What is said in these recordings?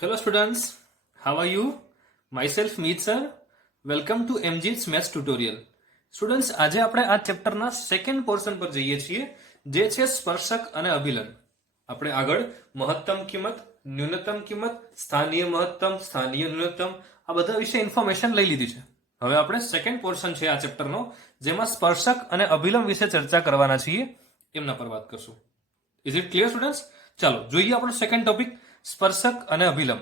Hello students, how are you? Myself Meet sir. Welcome to MG's Maths tutorial. Students આજે આપણે આ ચેપ્ટરના second portion પર જઈએ છીએ જે છે સ્પર્શક અને અભિલન. આપણે આગળ મહત્તમ કિંમત, ન્યૂનતમ કિંમત, સ્થાનીય મહત્તમ, સ્થાનીય ન્યૂનતમ આ બધા વિશે ઇન્ફોર્મેશન લઈ લીધી છે. હવે આપણે સેકન્ડ પોર્શન છે આ ચેપ્ટરનો જેમાં સ્પર્શક અને અભિલમ વિશે ચર્ચા કરવાના છીએ એમના પર વાત કરશું. Is it clear students? ચાલો જોઈએ આપણો સેકન્ડ ટોપિક સ્પર્શક અને અભિલમ.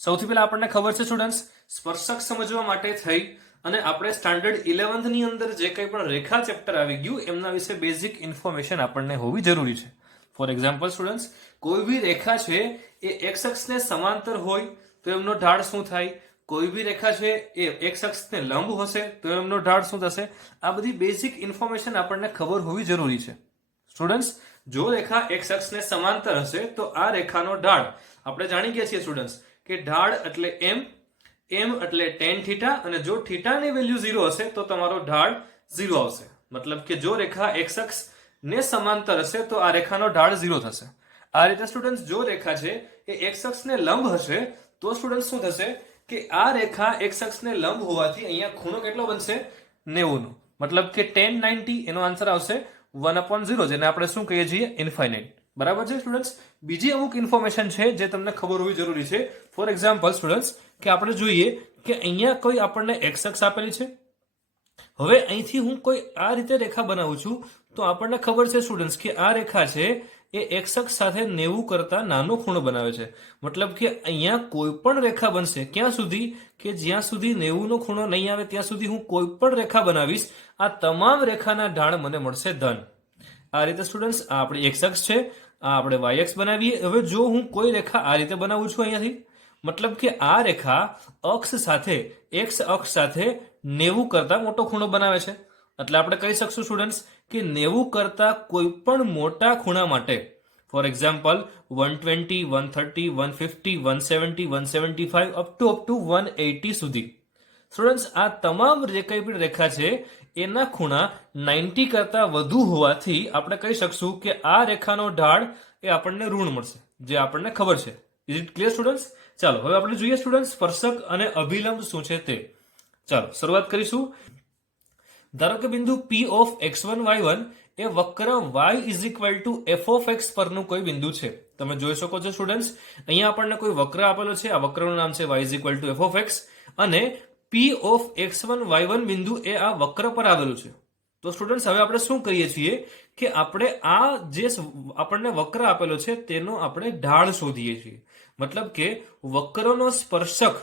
સૌથી પહેલા આપણને ખબર છે સ્ટુડન્ટ્સ, સ્પર્શક સમજવા માટે થઈ અને આપણે સ્ટાન્ડર્ડ 11th ની અંદર જે કંઈ પણ રેખા ચેપ્ટર આવી ગયું એમના વિશે બેઝિક ઇન્ફોર્મેશન આપણને હોવી જરૂરી છે. ફોર એક્ઝામ્પલ સ્ટુડન્ટ્સ, કોઈ બી રેખા છે એ એક્સ અક્ષને સમાંતર હોય તો એમનો ઢાળ શું થાય, કોઈ બી રેખા છે એ એક્સ અક્ષને લંબ હશે તો એમનો ઢાળ શું થશે. આ બધી બેઝિક ઇન્ફોર્મેશન આપણને ખબર હોવી જરૂરી છે. સ્ટુડન્ટ્સ, જો રેખા એક્સ અક્ષને સમાંતર હશે તો આ રેખાનો ઢાળ આપણે જાણી ગયા છીએ સ્ટુડન્ટ્સ કે ઢાળ એટલે એમ એટલે tan થીટા, અને જો થીટાની વેલ્યુ 0 હશે તો તમારો ઢાળ 0 આવશે. મતલબ કે જો રેખા એક્સ અક્ષ ને સમાંતર હશે તો આ રેખાનો ઢાળ 0 થશે. આ રીતે સ્ટુડન્ટ્સ જો રેખા છે એ એક્સ અક્ષને લંબ હશે તો સ્ટુડન્ટ્સ શું થશે કે આ રેખા એક્સ અક્ષને લંબ હોવાથી અહીંયા ખૂણો કેટલો બનશે? 90 નો. મતલબ કે tan 90 એનો આન્સર આવશે 1/0, જેને આપણે શું કહીએ છીએ? ઇન્ફાઇનાઇટ. બરાબર છે સ્ટુડન્ટ્સ? બીજી અમુક ઇન્ફોર્મેશન છે જે તમને ખબર હોવી જરૂરી છે. ફોર એક્ઝામ્પલ સ્ટુડન્ટ્સ, કે આપણે જોઈએ કે અહીંયા કોઈ આપણને એક્સ અક્ષ આપેલી છે. હવે અહીંથી હું કોઈ આ રીતે રેખા બનાવું છું તો આપણને ખબર છે સ્ટુડન્ટ્સ કે આ રેખા છે એ એક્સ અક્ષ સાથે 90 કરતા નાનો ખૂણો બનાવે છે. મતલબ કે અહીંયા કોઈ પણ રેખા બનશે ક્યાં સુધી કે જ્યાં સુધી 90 નો ખૂણો નહીં આવે ત્યાં સુધી હું કોઈ પણ રેખા બનાવીશ આ તમામ રેખાના ઢાળ મને મળશે ધન. આ રીતે સ્ટુડન્ટ્સ આ આપણી એક્સ અક્ષ છે, આ આપણે વાય અક્ષ બનાવીએ. હવે જો હું કોઈ રેખા આ રીતે બનાવું છું અહીંયાથી, મતલબ કે આ રેખા અક્ષ સાથે એક્સ અક્ષ સાથે 90 કરતા મોટો ખૂણો બનાવે છે. એટલે આપણે કહી શકશું સ્ટુડન્ટ્સ કે 90 કરતા કોઈ પણ મોટા ખૂણા માટે, ફોર એક્ઝામ્પલ 120, 130, 150, 170, 175 અપ ટુ 180 સુધી. સ્ટુડન્ટ્સ આ તમામ જે કંઈ પણ રેખા છે એના ખૂણા 90 કરતા વધુ હોવાથી આપણે કહી શકશું કે આ રેખાનો ઢાળ એ આપણને ઋણ મળશે, જે આપણને ખબર છે. Is it clear students? ચાલો હવે આપણે જોઈએ સ્ટુડન્ટ્સ સ્પર્શક અને અભિલંબ શું છે તે. ચાલો શરૂઆત કરીશું. ધારો કે બિંદુ P of x1 y1 એ વક્ર y is equal two f of x પરનું કોઈ બિંદુ છે. તમે જોઈ શકો છો સ્ટુડન્ટ્સ અહીંયા આપણને કોઈ વક્ર આપેલો છે. આ વક્રનું નામ છે y is equal two f of x અને P of x1 y1 બિંદુ એ આ વક્ર પર આવેલું છે. તો સ્ટુડન્ટ્સ હવે આપણે શું કરીએ છીએ કે આપણે આ જે આપણને વક્ર આપેલો છે તેનો આપણે ઢાળ શોધીએ છીએ. મતલબ કે વક્રનો સ્પર્શક.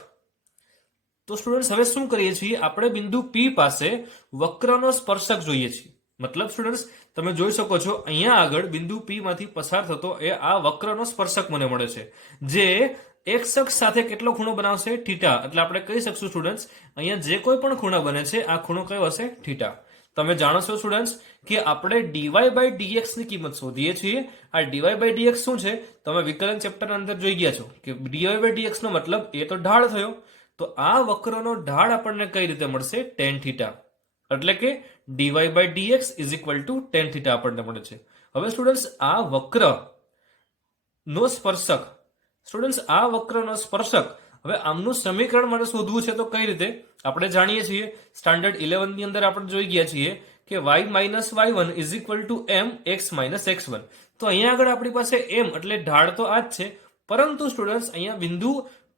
તો સ્ટુડન્ટ્સ હવે શું કરીએ છીએ, આપણે બિંદુ P પાસે વક્રનો સ્પર્શક જોઈએ છીએ. મતલબ સ્ટુડન્ટ્સ તમે જોઈ શકો છો અહીંયા આગળ બિંદુ P માંથી પસાર થતો એ આ વક્રનો સ્પર્શક મને મળે છે જે એક્સ અક્ષ સાથે કેટલો ખૂણો બનાવશે? થીટા. એટલે આપણે કહી શકશું સ્ટુડન્ટ્સ અહીંયા જે કોઈ પણ ખૂણા બને છે આ ખૂણો કયો હશે? થીટા. તમે જાણો છો સ્ટુડન્ટ્સ કે આપણે dy/dx ની કિંમત શોધીએ છીએ. આ dy/dx શું છે તમે વિકલન ચેપ્ટર અંદર જોઈ ગયા છો કે dy/dx નો મતલબ એ તો ઢાળ થયો. તો આ વક્રનો ઢાળ આપણને કઈ રીતે મળશે? tan theta. એટલે કે dy/dx is equal two tan theta આપણને મળે છે. હવે સ્ટુડન્ટ્સ આ વક્ર નો સ્પર્શક, સ્ટુડન્ટ્સ આ વક્રનો સ્પર્શક હવે આમનું સમીકરણ મારે શોધવું છે તો કઈ રીતે? આપણે જાણીએ છીએ સ્ટાન્ડર્ડ 11 ની અંદર આપણે જોઈ ગયા છીએ કે y minus y1 is equal two m x minus x1. તો અહીંયા આગળ આપણી પાસે m એટલે ઢાળ તો આ જ છે, પરંતુ સ્ટુડન્ટ્સ અહીંયા બિંદુ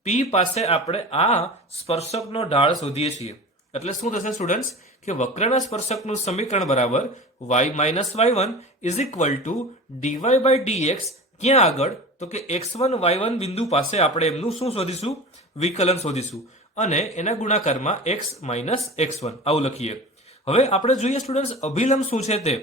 P પાસે આપણે આ સ્પર્શકનો ઢાળ શોધીએ છીએ. એટલે શું થશે સ્ટુડન્ટ્સ કે વક્રના સ્પર્શકનું સમીકરણ બરાબર y minus y1 is equal two dy/dx. ક્યાં આગળ? તો કે x1 y1 બિંદુ પાસે આપણે એમનું શું શોધીશું? વિકલન શોધીશું અને એના ગુણાકારમાં x માઇનસ x1 આવું લખીએ. હવે આપણે જોઈએ સ્ટુડન્ટ્સ અભિલંબ શું છે તે.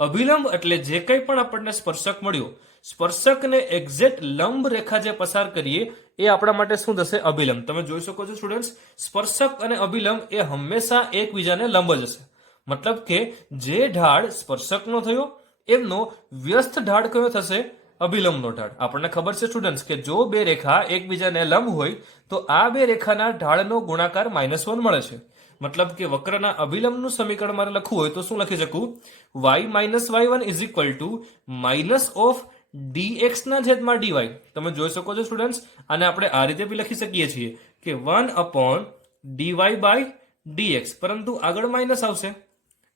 અભિલંબ એટલે જે કંઈ પણ આપણને સ્પર્શક મળ્યો, સ્પર્શકને એક્ઝેક્ટ લંબ રેખા જે પસાર કરીએ એ આપણા માટે શું થશે? અભિલંબ. તમે જોઈ શકો છો સ્ટુડન્ટ્સ સ્પર્શક અને અભિલંબ એ હંમેશા એકબીજાને લંબ જ હશે. મતલબ કે જે ઢાળ સ્પર્શકનો થયો એમનો વ્યસ્ત ઢાળ કયો થશે? અભિલંબનો ઢાળ. આપણને ખબર છે સ્ટુડન્ટ્સ કે જો બે રેખા એકબીજાને લંબ હોય તો આ બે રેખાના ઢાળનો ગુણાકાર -1 મળે છે. મતલબ કે વક્રના અભિલંબનું સમીકરણ મારે લખવું હોય તો શું લખી શકું? y minus y1 is equal two minus of dx ના છેદમાં dy. તમે જોઈ શકો છો સ્ટુડન્ટ્સ, આને આપણે આ રીતે બી લખી શકીએ છીએ કે 1/dy by dx, પરંતુ આગળ માઇનસ આવશે.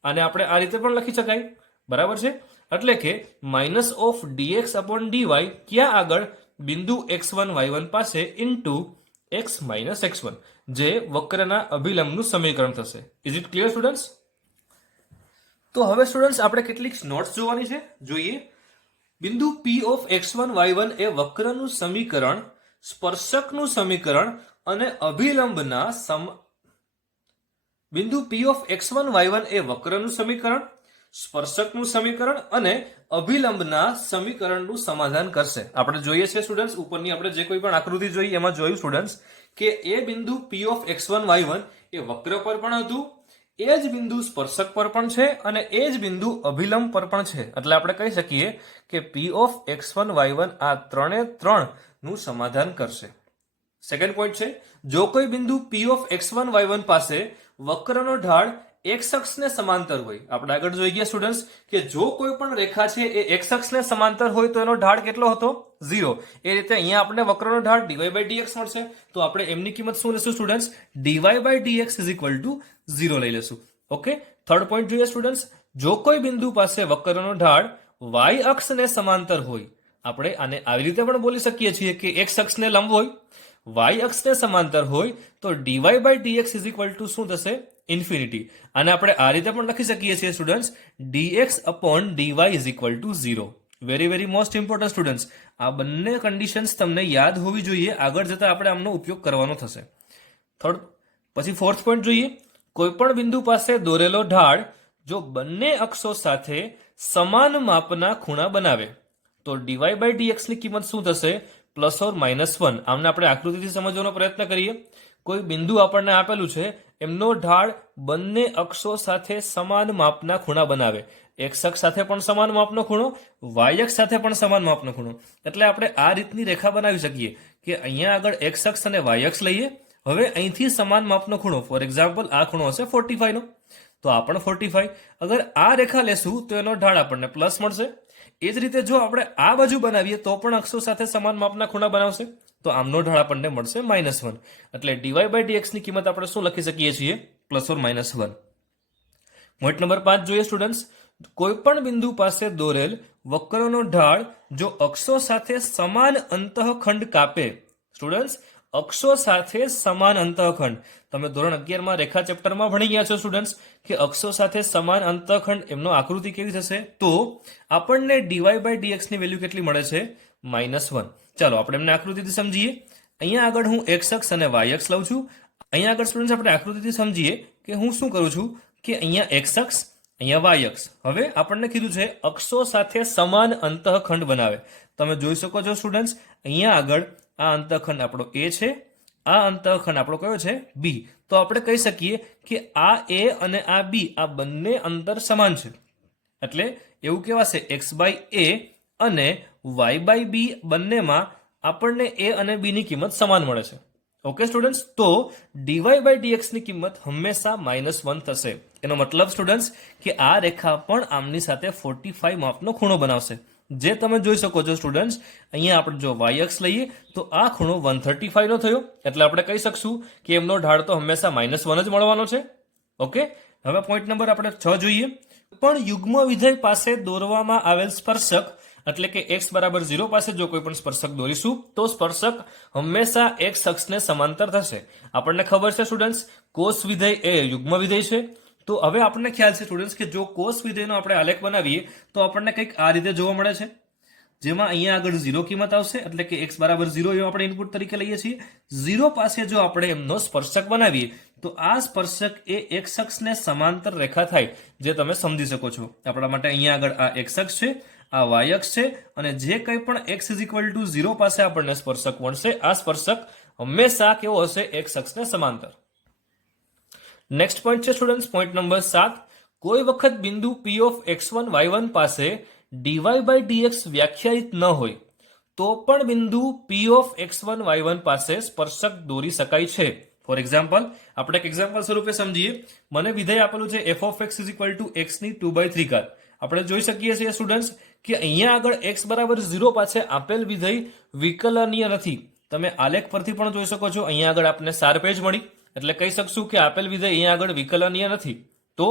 આને આપણે આ રીતે પણ લખી શકાય, બરાબર છે. એટલે કે -dx/dy ક્યાં આગળ? બિંદુ x1 y1 પાસે ઇન્ટુ x - x1, જે વક્રના અભિલંબનું સમીકરણ થશે. Is it clear students? તો હવે સ્ટુડન્ટ્સ આપણે કેટલીક નોટ્સ જોવાની છે, જોઈએ. બિંદુ p ઓફ x1 y1 એ વક્રનું સમીકરણ, સ્પર્શકનું સમીકરણ અને અભિલંબના બિંદુ p ઓફ x1 y1 એ વક્રનું સમીકરણ, સ્પર્શકનું સમીકરણ અને અભિલંબના સમીકરણનું સમાધાન કરશે. આપણે જોઈએ છે સ્ટુડન્ટ્સ, ઉપરની આપણે જે કોઈ પણ આકૃતિ જોઈ એમાં જોયું સ્ટુડન્ટ્સ કે એ બિંદુ p ઓફ x1 y1 એ વક્ર પર પણ હતું, એ જ બિંદુ સ્પર્શક પર પણ છે અને એ જ બિંદુ અભિલંબ પર પણ છે. એટલે આપણે કહી શકીએ કે p ઓફ x1 y1 આ ત્રણે ત્રણ નું સમાધાન કરશે. સેકન્ડ પોઈન્ટ છે, જો કોઈ બિંદુ p ઓફ x1 y1 પાસે વક્રનો ઢાળ x અક્ષને સમાંતર હોય. આપણે આગળ જોઈ ગયા સ્ટુડન્ટ્સ કે જો કોઈ પણ રેખા છે એ x અક્ષને સમાંતર હોય તો એનો ઢાળ કેટલો હતો? 0. એ રીતે અહીંયા આપણે વક્રનો ઢાળ dy by dx મળશે. તો આપણે એમની કિંમત શું લેશું students? dy by dx is equal to 0 લઈ લેશું. ઓકે. થર્ડ પોઈન્ટ જોઈએ સ્ટુડન્ટ્સ, જો કોઈ બિંદુ પાસે વક્રનો ઢાળ y અક્ષને સમાંતર હોય, આપણે આને આવી રીતે પણ બોલી શકીએ છીએ કે x અક્ષને લંબ હોય, y અક્ષને સમાંતર હોય, તો dy by dx is equal to શું થશે? ઇન્ફિનિટી. આને આપણે આ રીતે પણ લખી શકીએ છીએ students, dx/dy is equal to 0. Very very most important students, આ બંને કન્ડિશન્સ તમને યાદ હોવી જોઈએ, આગળ જતા આપણે આમનો ઉપયોગ કરવાનો થશે. પછી ફોર્થ પોઈન્ટ જોઈએ, કોઈ પણ બિંદુ પાસે દોરેલો ઢાળ જો બંને અક્ષો સાથે સમાન માપના ખૂણા બનાવે તો dy by dx ની કિંમત શું થશે? +or -1. આમને આપણે આકૃતિથી સમજવાનો પ્રયત્ન કરીએ. કોઈ બિંદુ આપણને આપેલું છે, એમનો ઢાળ બંને અક્ષો સાથે સમાન માપના ખૂણા બનાવે. x અક્ષ સાથે પણ સમાન માપનો ખૂણો, y અક્ષ સાથે પણ સમાન માપનો ખૂણો. એટલે આપણે આ રીતની રેખા બનાવી શકીએ કે અહીંયા આગળ x અક્ષ અને y અક્ષ લઈએ. હવે અહીંથી સમાન માપનો ખૂણો, ફોર એક્ઝામ્પલ આ ખૂણો હશે 45 નો, તો આ પણ 45. અગર આ રેખા લેશું તો એનો ઢાળ આપણને પ્લસ મળશે. એ જ રીતે જો આપણે આ બાજુ બનાવીએ તો પણ અક્ષો સાથે સમાન માપના ખૂણા બનાવશે, તો આમનો ઢાળ આપણને મળશે -1. એટલે dy by dx ની કિંમત આપણે શું લખી શકીએ છીએ? +or-1. પોઈન્ટ નંબર 5 જોઈએ સ્ટુડન્ટ્સ, કોઈ પણ બિંદુ પાસે દોરેલ વક્રનો ઢાળ જો અક્ષો સાથે સમાન અંતઃખંડ કાપે. સ્ટુડન્ટ્સ, અક્ષો સાથે સમાન અંતઃખંડ, તમે ધોરણ 11 માં રેખા ચેપ્ટરમાં ભણી ગયા છો સ્ટુડન્ટ્સ કે અક્ષો સાથે સમાન અંતઃખંડ, એમનો આકૃતિ કેવી થશે? તો આપણને dy by dx ની વેલ્યુ કેટલી મળે છે? -1. ચાલો આપણે એમને આકૃતિથી સમજીએ. અહીંયા આગળ હું x અક્ષ અને y અક્ષ લઉં છું. અહીંયા આગળ સ્ટુડન્ટ્સ આપણે આકૃતિથી સમજીએ કે હું શું કરું છું કે અહીંયા x અક્ષ, અહીંયા y અક્ષ. હવે આપણને કીધું છે અક્ષો સાથે સમાન અંતઃખંડ બનાવે. તમે જોઈ શકો છો સ્ટુડન્ટ્સ, અહીંયા આગળ આ અંતઃખંડ આપણો a છે, આ અંતઃખંડ આપણો કયો છે? b. તો આપણે કહી શકીએ કે આ a અને આ b આ બંને અંતર સમાન છે. એટલે એવું કહેવાશે x/a અને y/b બંનેમાં આપણને a અને b ની કિંમત સમાન મળે છે. ઓકે સ્ટુડન્ટ્સ, તો dy by dx ની કિંમત હંમેશા -1 થશે. એનો મતલબ સ્ટુડન્ટ્સ કે આ રેખા પણ આમની સાથે 45 માપનો ખૂણો બનાવશે. જે તમે જોઈ શકો છો સ્ટુડન્ટ્સ, અહીંયા આપણે જો y અક્ષ લઈએ તો આ ખૂણો 135 નો થયો. એટલે આપણે કહી શકશું કે એમનો ઢાળ તો હંમેશા -1 જ મળવાનો છે. ઓકે. હવે પોઈન્ટ નંબર આપણે 6 જોઈએ. પણ યુગ્મ વિધેય પાસે દોરવામાં આવેલ સ્પર્શક, એટલે કે x = 0 પાસે જો કોઈ પણ સ્પર્શક દોરીશું તો સ્પર્શક હંમેશા x અક્ષને સમાંતર થશે. આપણને ખબર છે સ્ટુડન્ટ્સ, કોસ વિધેય એ યુગ્મ વિધેય છે. તો હવે આપણને ખ્યાલ છે સ્ટુડન્ટ્સ કે જો કોસ વિધેયનો આપણે આલેખ બનાવીએ તો આપણને કંઈક આ રીતે જોવા મળે છે, જેમાં અહીંયા આગળ 0 કિંમત આવશે. એટલે કે x = 0 એવું આપણે ઇનપુટ તરીકે લઈએ છીએ. 0 પાસે જો આપણે એમનો સ્પર્શક બનાવીએ તો આ સ્પર્શક એ x અક્ષને સમાંતર રેખા થાય, જે તમે સમજી શકો છો. આપણા માટે અહીંયા આગળ આ x અક્ષ છે, આ y અક્ષ છે, અને જે કંઈ પણ x = 0 પાસે આપણને સ્પર્શક મળશે, આ સ્પર્શક હંમેશા કેવો હશે? x અક્ષને સમાંતર. નેક્સ્ટ પોઈન્ટ છે સ્ટુડન્ટ્સ, પોઈન્ટ નંબર 7. કોઈ વખત બિંદુ p ઓફ x1 y1 પાસે dy by dx વ્યાખ્યાયિત ન હોય તો પણ બિંદુ p ઓફ x1 y1 પાસે સ્પર્શક દોરી શકાય છે. ફોર એક્ઝામ્પલ, આપણે એક એક્ઝામ્પલ સ્વરૂપે સમજીએ. મને વિધેય આપેલું છે f of x = x ની 2/3 ઘાત. આપણે જોઈ શકીએ છીએ સ્ટુડન્ટ્સ કે અહીંયા આગળ x બરાબર 0 પાસે આપેલ વિધેય વિકલનીય નથી. તમે આલેખ પરથી પણ જોઈ શકો છો. અહીંયા આગળ આપને સારપેજ મળી, એટલે કહી શકશું કે આપેલ વિધેય અહીંયા આગળ વિકલનીય નથી. તો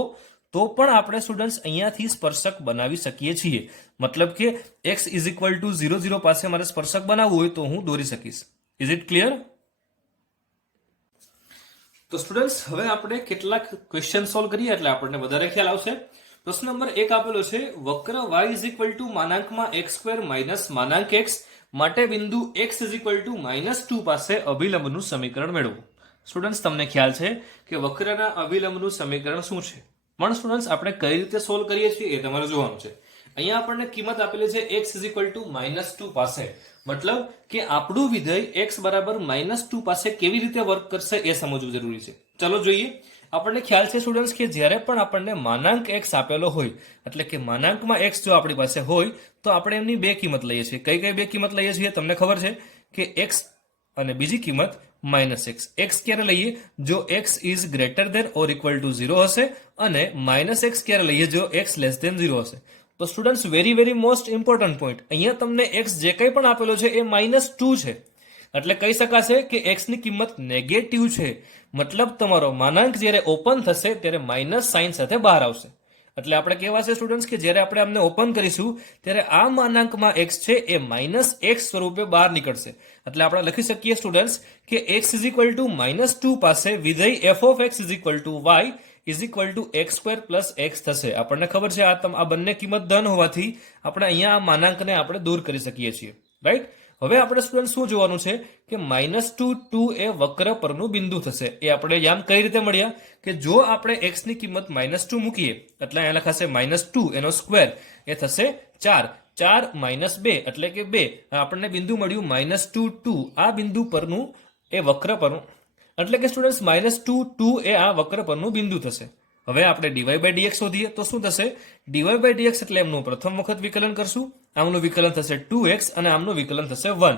પણ આપણે સ્ટુડન્ટ્સ અહીંયાથી સ્પર્શક બનાવી શકીએ છીએ. મતલબ કે x ઇઝ ઇક્વલ ટુ 0 0 પાસે મારે સ્પર્શક બનાવવું હોય તો હું દોરી શકીશ. Is it clear? તો સ્ટુડન્ટ્સ હવે આપણે કેટલાક ક્વેશ્ચન સોલ્વ કરીએ એટલે આપણને વધારે ખ્યાલ આવશે. પ્રશ્ન નંબર 1 આપેલો છે, વક્ર y ઇઝ ઇક્વલ ટુ માનાંકમાં x સ્ક્વેર માઇનસ માનાંક x માટે બિંદુ x ઇઝ ઇક્વલ ટુ -2 પાસે અભિલંબનું સમીકરણ મેળવો. સ્ટુડન્ટ્સ તમને ખ્યાલ છે કે વક્રના અભિલંબનું સમીકરણ શું છે, પણ સ્ટુડન્ટ્સ આપણે કઈ રીતે સોલ્વ કરીએ છીએ એ તમારે જોવાનું છે. અહીંયા આપણને કિંમત આપેલી છે x ઇઝ ઇક્વલ ટુ -2 પાસે, મતલબ કે આપણું વિધેય x બરાબર -2 પાસે કેવી રીતે વર્ક કરશે એ સમજવું જરૂરી છે. ચલો જોઈએ. આપણને ખ્યાલ છે સ્ટુડન્ટ્સ કે જ્યારે પણ આપણને માનાંક x આપેલો હોય, એટલે કે માનાંકમાં x જો આપણી પાસે હોય તો આપણે એમની બે કિંમત લઈએ છીએ. કઈ કઈ બે કિંમત લઈએ છીએ તમને ખબર છે કે x અને બીજી કિંમત -x. x ક્યારે લઈએ? જો x is greater than or equal to 0 હશે, અને -x ક્યારે લઈએ? જો x લેસ ધેન 0 હશે. તો students very most important point, અહીંયા તમને x જે કંઈ પણ આપેલો છે એ -2 છે, એટલે કહી શકાશે કે x ની કિંમત નેગેટિવ છે. મતલબ તમારો માનાંક જ્યારે ઓપન થશે ત્યારે માઇનસ સાઇન સાથે બહાર આવશે. એટલે આપણે કહેવાશે સ્ટુડન્ટ્સ કે જ્યારે આપણે આમને ઓપન કરીશું ત્યારે આ માનાંકમાં x છે એ -x સ્વરૂપે બહાર નીકળશે. એટલે આપણે લખી શકીએ સ્ટુડન્ટ્સ કે x ઇઝ ઇક્વલ ટુ -2 પાસે વિધેય f of x is equal two y is equal two x square plus x થશે. આપણને ખબર છે આ બંને કિંમત ધન હોવાથી આપણે અહીંયા આ માનાંકને આપણે દૂર કરી શકીએ છીએ. રાઈટ? હવે આપણે સ્ટુડન્ટ શું જોવાનું છે કે -2 એ વક્ર પરનું બિંદુ થશે. એ આપણે યાદ કઈ રીતે મળ્યા કે જો આપણે x ની કિંમત -2 મૂકીએ એટલે અહીંયા લખાશે -2 એનો સ્ક્વેર એ થશે 4 2 એટલે કે 2. આપણને બિંદુ મળ્યું -2 આ બિંદુ પરનું એ વક્ર પરનું, એટલે કે સ્ટુડન્ટ્સ -2 એ આ વક્ર પરનું બિંદુ થશે. હવે આપણે dy by dx શોધીએ તો શું થશે? dy by dx એટલે એમનું પ્રથમ વખત વિકલન કરશું, આમનું વિકલન થશે 2x અને આમનું વિકલન થશે 1.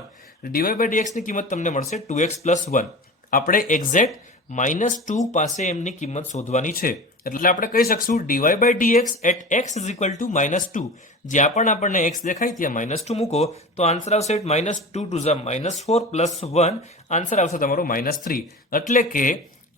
dy by dx ની કિંમત તમને મળશે 2x + 1. આપણે એક્ઝેક્ટ -2 પાસે એમની કિંમત શોધવાની છે, એટલે આપણે કહી શકશું dy by dx at x is equal to -2. જ્યાં પણ આપણને x દેખાય ત્યાં -2 મૂકો તો આન્સર આવશે -2 to the -4 + 1. આન્સર આવશે તમારો -3. એટલે કે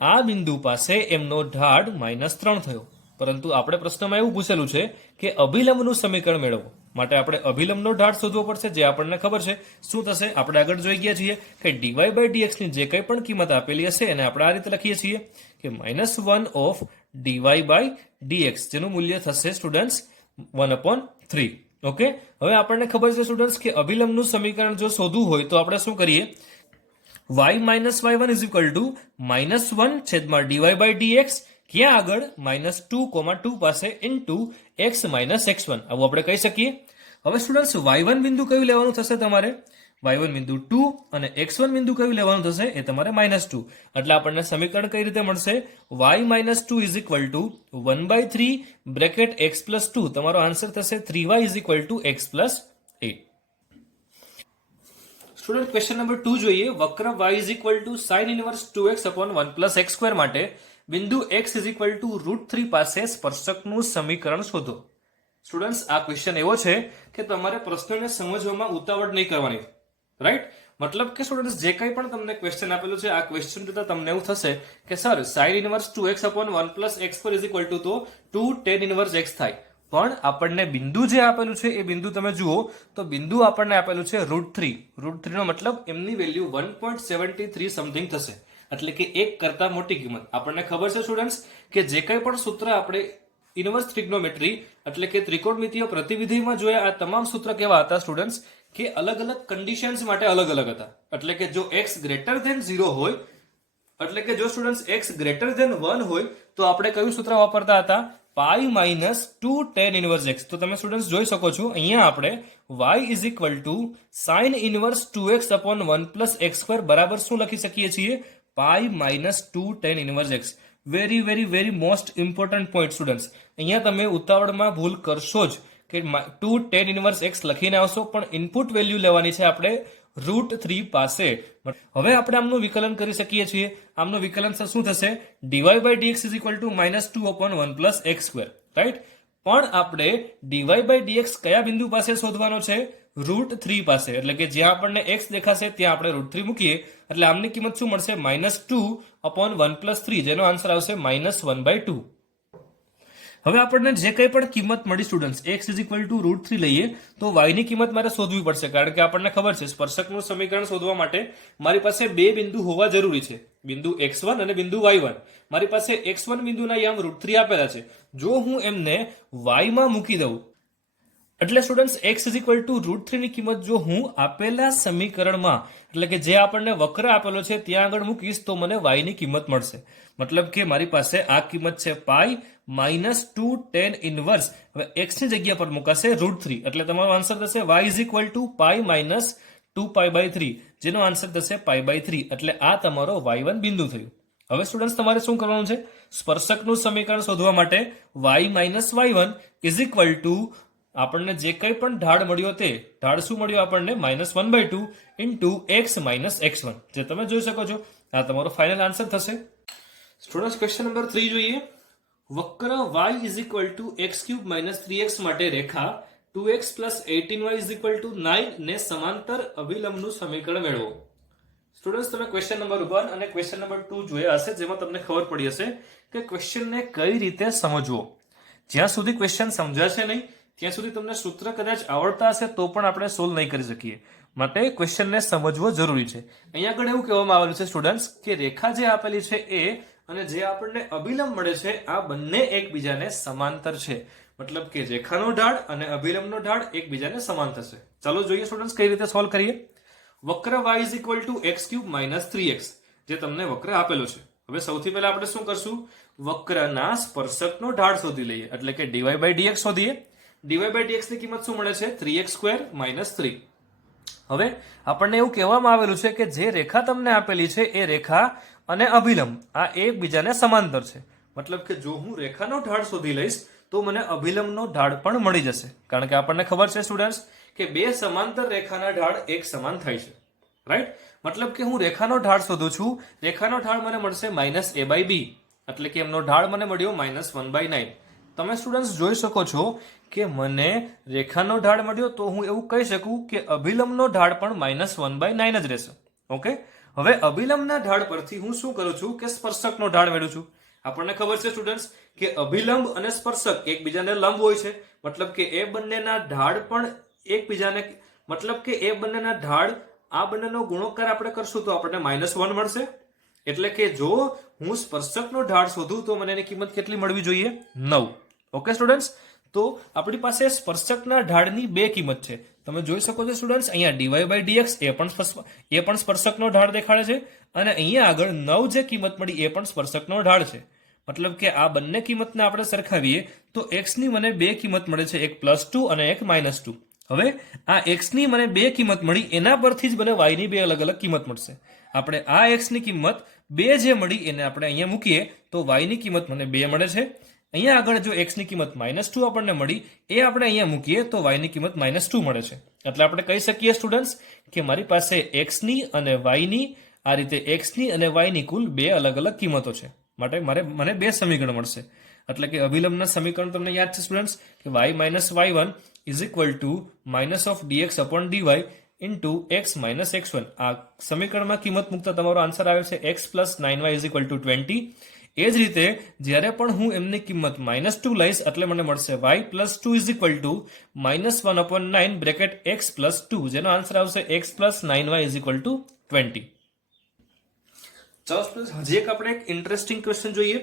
આ બિંદુ પાસે એમનો ઢાળ -3 થયો. પરંતુ આપણે પ્રશ્નમાં એવું પૂછેલું છે કે અભિલંબનું સમીકરણ મેળવો, માટે આપણે અભિલંબનો ઢાળ શોધવો પડશે, જે આપણને ખબર છે. શું થશે? આપણે આગળ જોઈ ગયા છીએ કે dy by dx ની જે કંઈ પણ કિંમત આપેલી હશે એને આપણે આ રીતે લખીએ છીએ કે -1 ઓફ dy by dx, જેનું મૂલ્ય થશે સ્ટુડન્ટ્સ 1/3. ઓકે, હવે આપણને ખબર છે સ્ટુડન્ટ્સ કે અભિલંબનું સમીકરણ જો શોધવું હોય તો આપણે શું કરીએ? y - y1 is equal to -1 છેદમાં dy by dx ક્યાં આગળ? -2, 2 પાસે ઇન્ટુ x - x1. આવું આપણે કહી શકીએ. હવે સ્ટુડન્ટ્સ y1 બિંદુ કયું લેવાનું થશે તમારે? y1 બિંદુ 2 અને x1 બિંદુ કયું લેવાનું થશે? એ તમારે -2. એટલે આપણને સમીકરણ કઈ રીતે મળશે? y - 2 is equal to 1/3 bracket x + 2. તમારો આન્સર થશે 3y is equal to x + 8. Student question number 2 જોઈએ. વક્ર y is equal two sin inverse 2x upon 1 plus x square માટે બિંદુ x ઇઝ ઇક્વલ ટુ √3 પાસે સ્પર્શકનું સમીકરણ શોધો. સ્ટુડન્ટ્સ આ ક્વેશ્ચન એવો છે કે તમારે પ્રશ્નને સમજવામાં ઉતાવળ નહીં કરવાની. રાઈટ? મતલબ કે સ્ટુડન્ટ્સ જે કંઈ પણ તમને ક્વેશ્ચન આપેલું છે આ ક્વેશ્ચન જોતા તમને એવું થશે કે sir sin inverse 2x upon 1 plus x square is equal two તો 2 tan ઇનવર્સ x થાય. પણ આપણને બિંદુ જે આપેલું છે એ બિંદુ તમે જુઓ તો બિંદુ આપણને આપેલું છે √3. √3 નો મતલબ એમની વેલ્યુ 1.73 સમથિંગ થશે, એટલે કે 1 કરતા મોટી કિંમત. આપણને ખબર છે સ્ટુડન્ટ્સ કે જે કંઈ પણ સૂત્ર આપણે ઇન્વર્સ ટ્રિગ્નોમેટ્રી એટલે કે ત્રિકોણમિતીય પ્રતિવિધિમાં જોયા આ તમામ સૂત્ર કેવા હતા સ્ટુડન્ટ્સ કે અલગ અલગ કન્ડિશન્સ માટે અલગ અલગ હતા. એટલે કે જો x ગ્રેટર ધેન 0 હોય, એટલે કે જો સ્ટુડન્ટ્સ x ગ્રેટર ધેન 1 હોય તો આપણે કયું સૂત્ર વાપરતા હતા? પાઈ -2 tan ઇનવર્સ x. તો તમે સ્ટુડન્ટ્સ જોઈ શકો છો અહીંયા આપણે y is equal two sin inverse 2x upon 1 plus x square બરાબર શું લખી શકીએ છીએ? પાઈ -2 tan inverse x. Very most important point students. અહીંયા તમે ઉતાવળમાં ભૂલ કરશો જ કે 2 tan ઇનવર્સ x લખીને આવશો, પણ ઇનપુટ વેલ્યુ લેવાની છે આપણે √3 પાસે. હવે આપણે આમનું વિકલન કરી શકીએ છીએ. આમનું વિકલન શું થશે? dy by dx is equal to -2 upon 1 plus x square. Right? પણ આપણે ડીવાય બાય ડીએક્સ કયા બિંદુ પાસે શોધવાનો છે? √3 પાસે. એટલે કે જ્યાં આપણને x દેખાશે ત્યાં આપણે √3 મૂકીએ એટલે આમની કિંમત શું મળશે? -2/1 + 3, જેનો આન્સર આવશે -1/2. હવે આપણને જે કંઈ પણ કિંમત મળી સ્ટુડન્ટ્સ, x √3 લઈએ તો y ની કિંમત મારે શોધવી પડશે, કારણ કે આપણને ખબર છે સ્પર્શકનું સમીકરણ શોધવા માટે મારી પાસે બે બિંદુ હોવા જરૂરી છે, બિંદુ x1 અને બિંદુ y1. મારી પાસે x1 બિંદુના યામ √3 આપેલા છે. જો હું એમને y માં મૂકી દઉં એટલે સ્ટુડન્ટ્સ x √3 ની કિંમત જો હું આપેલા સમીકરણમાં, એટલે કે જે આપણને વક્ર આપેલો છે ત્યાં આગળ મૂકીશ તો મને y ની કિંમત મળશે. મતલબ કે મારી પાસે આ કિંમત છે પાઈ -2 tan ઇનવર્સ. હવે x ની જગ્યા પર મુકાશે √3 એટલે તમારો આન્સર થશે y પાઈ -2π/3, જેનો આન્સર થશે π/3. એટલે આ તમારો y1 બિંદુ થયું. હવે સ્ટુડન્ટ્સ તમારે શું કરવાનું છે? સ્પર્શકનું સમીકરણ શોધવા માટે y y1 આપણને જે કંઈ પણ ઢાળ મળ્યો તે ઢાળ શું મળ્યો આપણને? -1/2 × x - x1, જે તમે જોઈ શકો છો. આ તમારો ફાઇનલ આન્સર થશે. સ્ટુડન્ટ્સ ક્વેશ્ચન નંબર 3 જોઈએ. વક્ર y x³ - 3x માટે રેખા 2x + 18y 9 ને સમાંતર અભિલંબનું સમીકરણ મેળવો. સ્ટુડન્ટ્સ તમે ક્વેશ્ચન નંબર 1 અને ક્વેશ્ચન નંબર 2 જોયા હશે, જેમાં તમને ખબર પડી હશે કે ક્વેશ્ચનને કઈ રીતે સમજવો. જ્યાં સુધી ક્વેશ્ચન સમજાશે નહીં ત્યાં સુધી તમને સૂત્ર કદાચ આવડતા હશે તો પણ આપણે સોલ્વ નહીં કરી શકીએ. માટે ક્વેશ્ચનને સમજવો જરૂરી છે. અહીંયા આગળ એવું કહેવામાં આવેલું છે સ્ટુડન્ટ્સ કે રેખા જે આપેલી છે એ અને જે આપણને અભિલંબ મળે છે આ બંને એકબીજાને સમાંતર છે. મતલબ કે રેખાનો ઢાળ અને અભિલંબનો ઢાળ એકબીજાને સમાન થશે. ચાલો જોઈએ સ્ટુડન્ટ્સ કઈ રીતે સોલ્વ કરીએ. વક્ર y x³ - 3x, જે તમને વક્ર આપેલો છે. હવે સૌથી પહેલા આપણે શું કરશું? વક્રના સ્પર્શકનો ઢાળ શોધી લઈએ, એટલે કે dy/dx શોધીએ. dy/dx ની કિંમત શું મળે છે? 3x² - 3. હવે આપણને એવું કહેવામાં આવેલું છે કે જે રેખા તમને આપેલી છે એ રેખા અને અભિલંબ આ એકબીજાને સમાંતર છે. મતલબ કે જો હું રેખાનો ઢાળ શોધી લઈશ તો મને અભિલંબનો ઢાળ પણ મળી જશે, કારણ કે આપણને ખબર છે સ્ટુડન્ટ્સ કે બે સમાંતર રેખાના ઢાળ એક સમાન થાય છે. રાઈટ? મતલબ કે હું રેખાનો ઢાળ શોધું છું, રેખાનો ઢાળ મને મળશે -a/b, એટલે કે એમનો ઢાળ મને મળ્યો -1/9. તમે સ્ટુડન્ટ્સ જોઈ શકો છો કે મને રેખાનો ઢાળ મળ્યો તો હું એવું કહી શકું કે અભિલંબનો ઢાળ પણ -1/9 જ રહેશે. ઓકે, હવે અભિલંબના ઢાળ પરથી હું શું કરું છું કે સ્પર્શકનો ઢાળ મેળવું છું. આપણને ખબર છે સ્ટુડન્ટ્સ કે અભિલંબ અને સ્પર્શક એકબીજાને લંબ હોય છે. મતલબ કે એ બંનેના ઢાળ પણ એકબીજાને, મતલબ કે એ બંનેના ઢાળ આ બંનેનો ગુણોત્તર આપણે કરશું તો આપણને -1 મળશે. એટલે કે જો હું સ્પર્શકનો ઢાળ શોધું તો મને એની કિંમત કેટલી મળવી જોઈએ? 9. ઓકે સ્ટુડન્ટ્સ, તો આપણી પાસે સ્પર્શકના ઢાળની બે કિંમત છે. તમે જોઈ શકો છો સ્ટુડન્ટ્સ, અહીંયા dy/dx એ પણ સ્પર્શકનો ઢાળ દેખાડે છે અને અહીંયા આગળ 9 જે કિંમત મળી એ પણ સ્પર્શકનો ઢાળ છે. મતલબ કે આ બંને કિંમતને આપણે સરખાવીએ તો x ની મને બે કિંમત મળે છે, એક +2 અને એક -2. હવે આ x ની મને બે કિંમત મળી એના પરથી જ મને y ની બે અલગ અલગ કિંમત મળશે. આપણે આ x ની કિંમત બે જે મળી એને આપણે અહીંયા મૂકીએ તો y ની કિંમત મને 2 મળે છે. અહીંયા આગળ જો x ની કિંમત -2 આપણને મળી એ આપણે અહીંયા મૂકીએ તો y ની કિંમત -2 મળે છે. એટલે આપણે કહી શકીએ સ્ટુડન્ટ્સ કે મારી પાસે x ની અને y ની, આ રીતે x ની અને y ની કુલ બે અલગ અલગ કિંમતો છે. માટે મને બે સમીકરણ મળશે. એટલે કે અભિલંબના સમીકરણ તમને યાદ છે સ્ટુડન્ટ્સ કે y - y1 -(dx/dy) x - x1. આ સમીકરણમાં કિંમત મૂકતા તમારો આન્સર આવે છે x + 9y 20. એ જ રીતે જ્યારે પણ હું એમની કિંમત -2 લઈશ એટલે મને મળશે y + 2 -1/9 બ્રેકેટ x + 2, જેનો આન્સર આવશે x + 9y 20. ચાલો સ્ટુડન્ટ્સ, હજી એક આપણે એક ઇન્ટરેસ્ટિંગ ક્વેશ્ચન જોઈએ.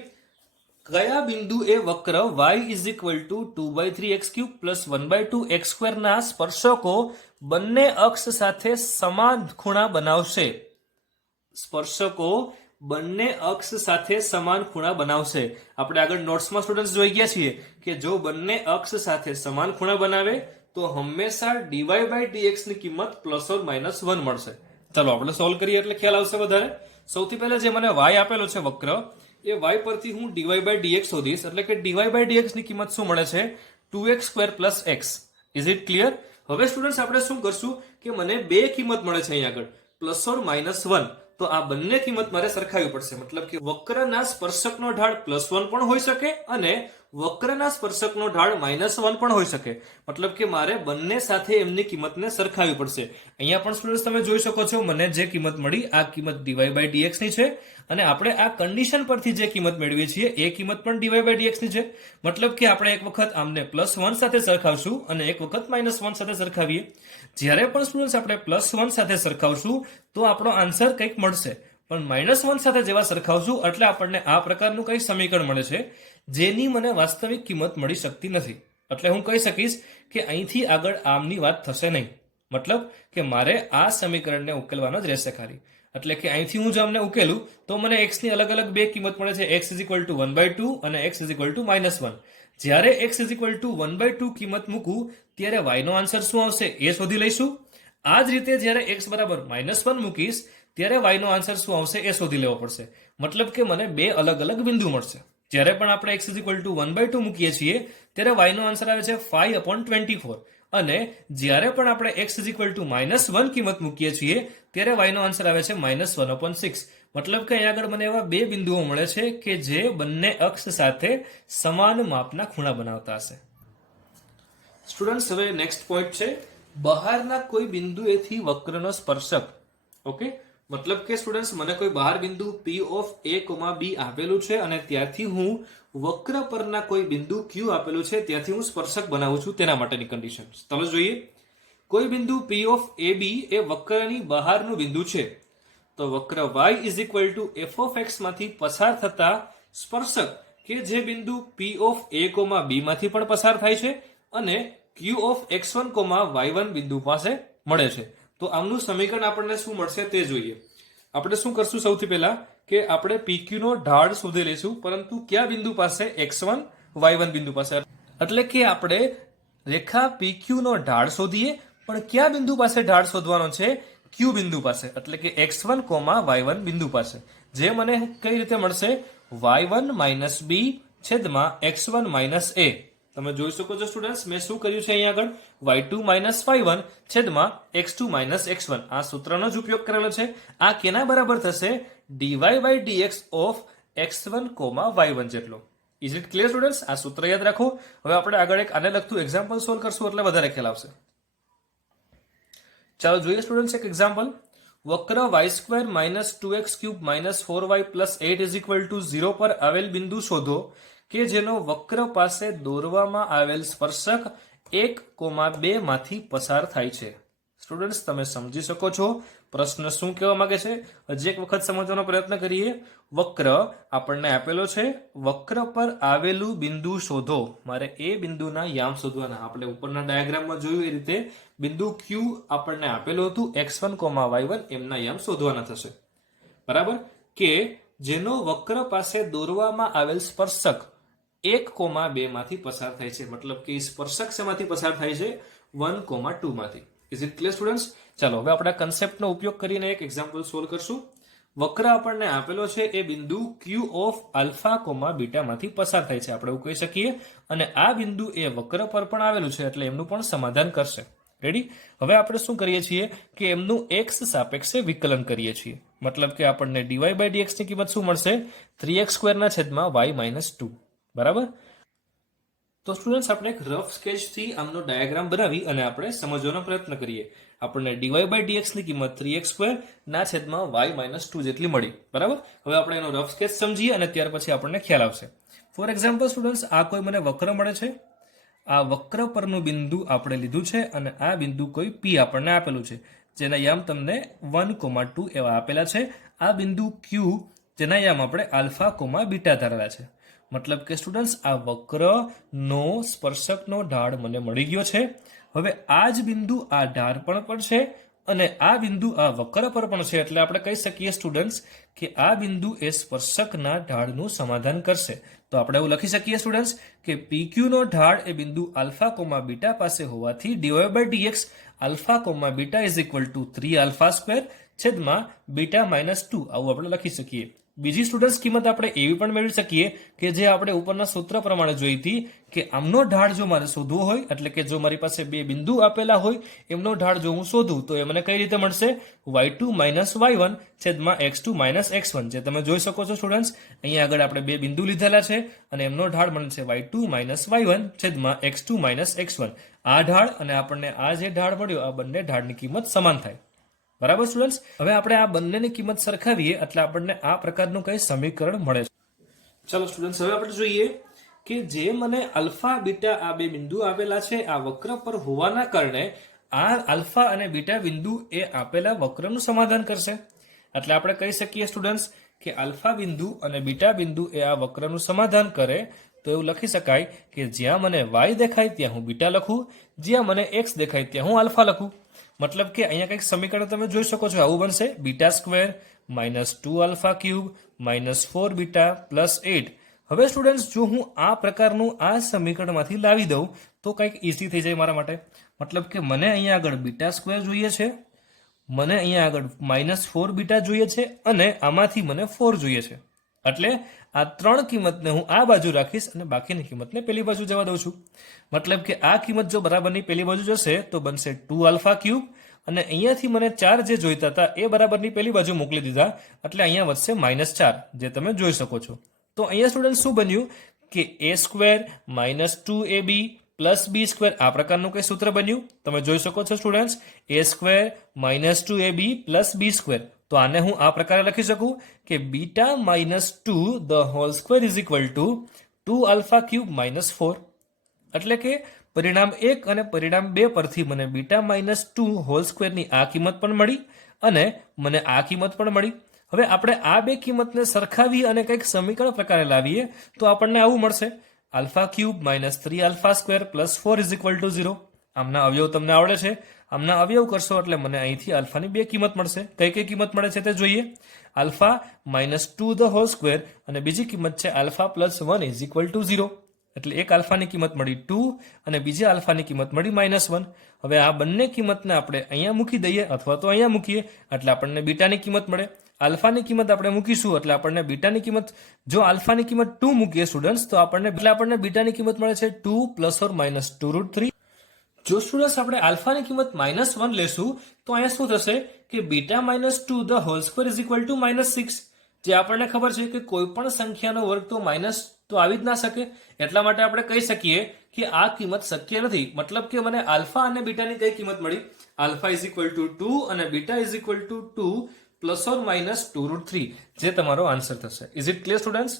કયા બિંદુ એ વક્ર y 2/3x³ + 1/2x² ના સ્પર્શકો બંને અક્ષ સાથે સમાન ખૂણા બનાવશે? સ્પર્શકો બંને અક્ષ સાથે સમાન ખૂણા બનાવશે. આપણે આગળ નોટ્સમાં સ્ટુડન્ટ્સ જોઈ ગયા છીએ કે જો બંને અક્ષ સાથે સમાન ખૂણા બનાવે તો હંમેશા dy/dx ની કિંમત ±1 મળશે. ચાલો આપણે સોલ્વ કરીએ એટલે ખ્યાલ આવશે વધારે. સૌથી પહેલા જે મને y આપેલો છે વક્ર, એ y પરથી હું dy/dx શોધીશ. એટલે કે dy/dx ની કિંમત શું મળે છે? 2x² + x. Is it clear? હવે સ્ટુડન્ટ્સ આપણે શું કરશું કે મને બે કિંમત મળે છે અહીંયા આગળ +or -1, તો આ બંને કિંમત મારે સરખાવવી પડશે. મતલબ કે વક્રના સ્પર્શકનો ઢાળ +1 પણ હોઈ શકે અને વક્રના સ્પર્શકનો ઢાળ -1 પણ હોઈ શકે. મતલબ કે મારે બંને સાથે એમની કિંમતને સરખાવવી પડશે. અહીંયા પણ સ્ટુડન્ટ્સ તમે જોઈ શકો છો, મને જે કિંમત મળી આ કિંમત dy/dx ની છે, અને આપણે આ કન્ડિશન પરથી જે કિંમત મેળવીએ છીએ એ કિંમત પણ dy/dx ની છે. મતલબ કે આપણે એક વખત આમને +1 સાથે સરખાવશું અને એક વખત -1 સાથે સરખાવીએ. જ્યારે પણ સ્ટુડન્ટ્સ આપણે +1 સાથે સરખાવશું તો આપણો આન્સર કંઈક મળશે, પણ -1 સાથે જેવા સરખાવશું એટલે આપણને આ પ્રકારનું કંઈ સમીકરણ મળે છે જેની મને વાસ્તવિક કિંમત મળી શકતી નથી. એટલે હું કહી શકીશ કે અહીંથી આગળ આમની વાત થશે નહીં. મતલબ કે મારે આ સમીકરણને ઉકેલવાનો જ રહેશે ખાલી. એટલે કે અહીંથી હું જો આમને ઉકેલું તો મને x ની અલગ અલગ બે કિંમત મળે છે, x = 1/2 અને x = -1. જ્યારે x = 1/2 કિંમત મૂકું ત્યારે y નો આન્સર શું આવશે એ શોધી લઈશું. આ જ રીતે જ્યારે x બરાબર -1 મૂકીશ ત્યારે y નો આન્સર શું આવશે એ શોધી લેવો પડશે. મતલબ કે મને બે અલગ અલગ બિંદુ મળશે. જ્યારે પણ આપણે x = 1/2 મૂકીએ છીએ ત્યારે y નો આન્સર આવે છે 5/24, અને જ્યારે પણ આપણે x = -1 કિંમત મૂકીએ છીએ ત્યારે y નો આન્સર આવે છે -1/6. મતલબ કે અહીંયા આગળ મને એવા બે બિંદુઓ મળે છે કે જે બંને અક્ષ સાથે સમાન માપના ખૂણા બનાવતા હશે. સ્ટુડન્ટ્સ, હવે નેક્સ્ટ પોઈન્ટ છે બહારના કોઈ બિંદુએથી વક્રનો સ્પર્શક. ઓકે, મતલબ કે સ્ટુડન્ટ્સ મને કોઈ બહાર બિંદુ P(a), B આપેલું છે અને ત્યાંથી હું વક્ર પરના કોઈ બિંદુ Q આપેલું છે ત્યાંથી હું સ્પર્શક બનાવું છું તેના માટેની કન્ડિશન. ચાલો જોઈએ. કોઈ બિંદુ P(ab) એ વક્રની બહારનું બિંદુ છે, તો વક્ર y f(x) માંથી પસાર થતા સ્પર્શક કે જે બિંદુ P(a), B માંથી પણ પસાર થાય છે અને Q(x1), y1 બિંદુ પાસે મળે છે. તો આમનું સમીકરણ આપણને શું મળશે તે જોઈએ. આપણે શું કરશું, સૌથી પહેલા કે આપણે PQ નો ઢાળ શોધી લઈશું, પરંતુ કયા બિંદુ પાસે? x1, y1 બિંદુ પાસે. એટલે કે આપણે રેખા PQ નો ઢાળ શોધીએ, પણ કયા બિંદુ પાસે ઢાળ શોધવાનો છે? Q બિંદુ પાસે, એટલે કે x1, y1 બિંદુ પાસે. જે મને કઈ રીતે મળશે? y1 - b / x1 - a. તમે જોઈ શકો છો સ્ટુડન્ટ્સ, મેં શું કર્યું છે અહીંયા આગળ? y2 - y1 / x2 - x1. આ સૂત્રનો જ ઉપયોગ કરેલો છે. આ કેના બરાબર થશે? dy/dx ઓફ x1, y1 જેટલો. Is it clear students? આ સૂત્ર યાદ રાખો. હવે આપણે આગળ એક આને લગતું એક્ઝામ્પલ સોલ્વ કરશું એટલે વધારે ખ્યાલ આવશે. ચાલો જોઈએ સ્ટુડન્ટ્સ એક એક્ઝામ્પલ. વક્ર y² - 2x³ - 4y + 8 = 0 પર આવેલ બિંદુ શોધો કે જેનો વક્ર પાસે દોરવામાં આવેલ સ્પર્શક 1,2 માંથી પસાર થાય છે. સ્ટુડન્ટ્સ, તમે સમજી શકો છો પ્રશ્ન શું કહેવા માંગે છે? હજી એક વખત સમજવાનો પ્રયત્ન કરીએ. વક્ર આપણને આપેલો છે, વક્ર પર આવેલું બિંદુ શોધો. મારે એ બિંદુના યામ શોધવાના. આપણે ઉપરના ડાયાગ્રામમાં જોયું એ રીતે બિંદુ Q આપણને આપેલું હતું, x1, y1 એમના યામ શોધવાના થશે. બરાબર? કે જેનો વક્ર પાસે દોરવામાં આવેલ સ્પર્શક 1,2 માંથી પસાર થાય છે. મતલબ કે સ્પર્શક શેમાંથી પસાર થાય છે? 1,2 માંથી. Is it clear students? ચાલો હવે આપણે કન્સેપ્ટનો ઉપયોગ કરીને એક એક્ઝામ્પલ સોલ્વ કરશું. વક્ર આપણને આપેલો છે, એ બિંદુ Q ઓફ α, β માંથી પસાર થાય છે, આપણે એવું કહી શકીએ. અને આ બિંદુ એ વક્ર પર પણ આવેલું છે, એટલે એમનું પણ સમાધાન કરશે. રેડી? હવે આપણે શું કરીએ છીએ કે એમનું x સાપેક્ષે વિકલન કરીએ છીએ. મતલબ કે આપણને dy/dx ની કિંમત શું મળશે? 3x² - y - 2. બરાબર? તો સ્ટુડન્ટ્સ, આપણે એક રફ સ્કેચથી આમનો ડાયાગ્રામ બનાવી અને આપણે સમજવાનો પ્રયત્ન કરીએ. આપણને dy/dx ની કિંમત 3x² y - 2 જેટલી મળી. બરાબર? હવે આપણે એનો રફ સ્કેચ સમજીએ અને ત્યાર પછી આપણને ખ્યાલ આવશે. ફોર એક્ઝામ્પલ સ્ટુડન્ટ્સ, આ કોઈ મને વક્ર મળે છે. આ વક્ર પરનું બિંદુ આપણે લીધું છે અને આ બિંદુ કોઈ P આપણને આપેલું છે, જેના યામ તમને 1,2 એવા આપેલા છે. આ બિંદુ Q જેના યામ આપણે α, β ધારેલા છે. મતલબ કે સ્ટુડન્ટ્સ, આ વક્રનો સ્પર્શકનો ઢાળ મને મળી ગયો છે. હવે આ જ બિંદુ આ ઢાળ પર છે અને આ બિંદુ આ વક્ર પર પણ છે, એટલે આપણે કહી શકીએ સ્ટુડન્ટ્સ કે આ બિંદુ એ સ્પર્શકના ઢાળનું સમાધાન કરશે. તો આપણે એવું લખી શકીએ સ્ટુડન્ટ્સ કે PQ નો ઢાળ એ બિંદુ α, β પાસે હોવાથી dy/dx α, β = 3α² / β - 2 આવું આપણે લખી શકીએ. બીજી સ્ટુડન્ટ્સ કિંમત આપણે એવી પણ મેળવી શકીએ કે જે આપણે ઉપરના સૂત્ર પ્રમાણે જોઈ હતી કે આમનો ઢાળ જો મારે શોધવો હોય, એટલે કે જો મારી પાસે બે બિંદુ આપેલા હોય એમનો ઢાળ જો હું શોધું તો એ મને કઈ રીતે મળશે? y2 માઇનસ y1 છેદમાં x2 માઇનસ x1. જે તમે જોઈ શકો છો સ્ટુડન્ટ્સ, અહીંયા આગળ આપણે બે બિંદુ લીધેલા છે અને એમનો ઢાળ મળશે y2 માઇનસ y1 છેદમાં x2 માઇનસ x1. આ ઢાળ અને આપણને આ જે ઢાળ મળ્યો, આ બંને ઢાળની કિંમત સમાન થાય. બરાબર સ્ટુડન્ટ્સ? હવે આપણે આ બંનેની કિંમત સરખાવીએ એટલે આપણને આ પ્રકારનું કઈ સમીકરણ મળે છે. ચલો સ્ટુડન્ટ્સ, હવે આપણે જોઈએ કે જે મને આલ્ફા બીટા આ બે બિંદુ આપેલા છે આ વક્ર પર હોવાના કારણે આ આલ્ફા અને બીટા બિંદુ એ આપેલા વક્રનું સમાધાન કરશે. એટલે આપણે કહી શકીએ સ્ટુડન્ટ્સ કે આલ્ફા બિંદુ અને બીટા બિંદુ એ આ વક્રનું સમાધાન કરે તો એવું લખી શકાય કે જ્યાં મને y દેખાય ત્યાં હું બીટા લખું, જ્યાં મને x દેખાય ત્યાં હું આલ્ફા લખું. મતલબ કે અહીંયા કંઈક સમીકરણ તમે જોઈ શકો છો, આવું બનશે: beta square minus 2 alpha cube minus 4 beta plus 8. હવે સ્ટુડન્ટ્સ, જો હું આ પ્રકારનું આ સમીકરણમાંથી લાવી દઉં તો કંઈક ઈઝી થઈ જાય મારા માટે. મતલબ કે મને અહીંયા આગળ બીટા સ્ક્વેર જોઈએ છે, મને અહીંયા આગળ માઇનસ 4 બીટા જોઈએ છે અને આમાંથી મને 4 જોઈએ છે. એટલે આ ત્રણ કિંમતને હું આ બાજુ રાખીશ અને બાકીની કિંમતને પેલી બાજુ જવા દઉં છું. મતલબ કે આ કિંમત જો બરાબરની પેલી બાજુ જશે તો બનશે 2 આલ્ફા ક્યુબ અને અહીંયાથી મને 4 જે જોઈતા હતા એ બરાબરની પેલી બાજુ મોકલી દીધા એટલે અહીંયા વધશે -4, જે તમે જોઈ શકો છો. તો અહીંયા સ્ટુડન્ટ શું બન્યું કે a square minus 2ab plus b square આ પ્રકારનું કઈ સૂત્ર બન્યું. તમે જોઈ શકો છો students, a square minus 2ab plus b square. તો આને હું આ પ્રકારે લખી શકું કે beta minus 2 the whole square is equal two 2 alpha cube minus 4. એટલે કે પરિણામ 1 અને પરિણામ 2 પરથી મને બીટા માઇનસ 2 હોલ સ્ક્વેરની આ કિંમત પણ મળી અને મને આ કિંમત પણ મળી. હવે આપણે આ બે કિંમતને સરખાવી અને કંઈક સમીકરણ પ્રકારે લાવીએ તો આપણને આવું મળશે: alpha cube minus 3 alpha square plus 4 is equal to 0. આમના અવયવ તમને આવડે છે, આમના અવયવ કરશો એટલે મને અહીંથી આલ્ફાની બે કિંમત મળશે. કઈ કઈ કિંમત મળે છે તે જોઈએ. Alpha minus 2 the whole square અને બીજી કિંમત છે alpha plus 1 is equal to 0. એટલે એક આલ્ફાની કિંમત મળી 2 અને બીજી આલ્ફાની કિંમત મળી -1. હવે આ બંને કિંમતને આપણે અહીંયા મૂકી દઈએ અથવા તો અહીંયા મૂકીએ એટલે આપણને બીટાની કિંમત મળે. આલ્ફાની કિંમત આપણે મૂકીશું એટલે આપણને બીટાની કિંમત, જો આલ્ફાની કિંમત 2 મૂકીએ સ્ટુડન્ટ્સ તો આપણને બીટાની કિંમત મળે છે 2 પ્લસ ઓર માઇનસ 2√3. જો સ્ટુડન્ટ્સ આપણે આલ્ફાની કિંમત -1 લેશું તો અહીંયા શું થશે કે beta minus 2 the whole square is equal two -6. જે આપણને ખબર છે કે કોઈ પણ સંખ્યાનો વર્ગ તો માઇનસ તો આવી જ ના શકે. એટલા માટે આપણે કહી શકીએ કે આ કિંમત શક્ય નથી. મતલબ કે મને આલ્ફા અને બીટાની કઈ કિંમત મળી? આલ્ફા ઇઝ ઇક્વલ ટુ 2 અને beta is equal two 2 plus or minus 2√3, જે તમારો આન્સર થશે. Is it clear students?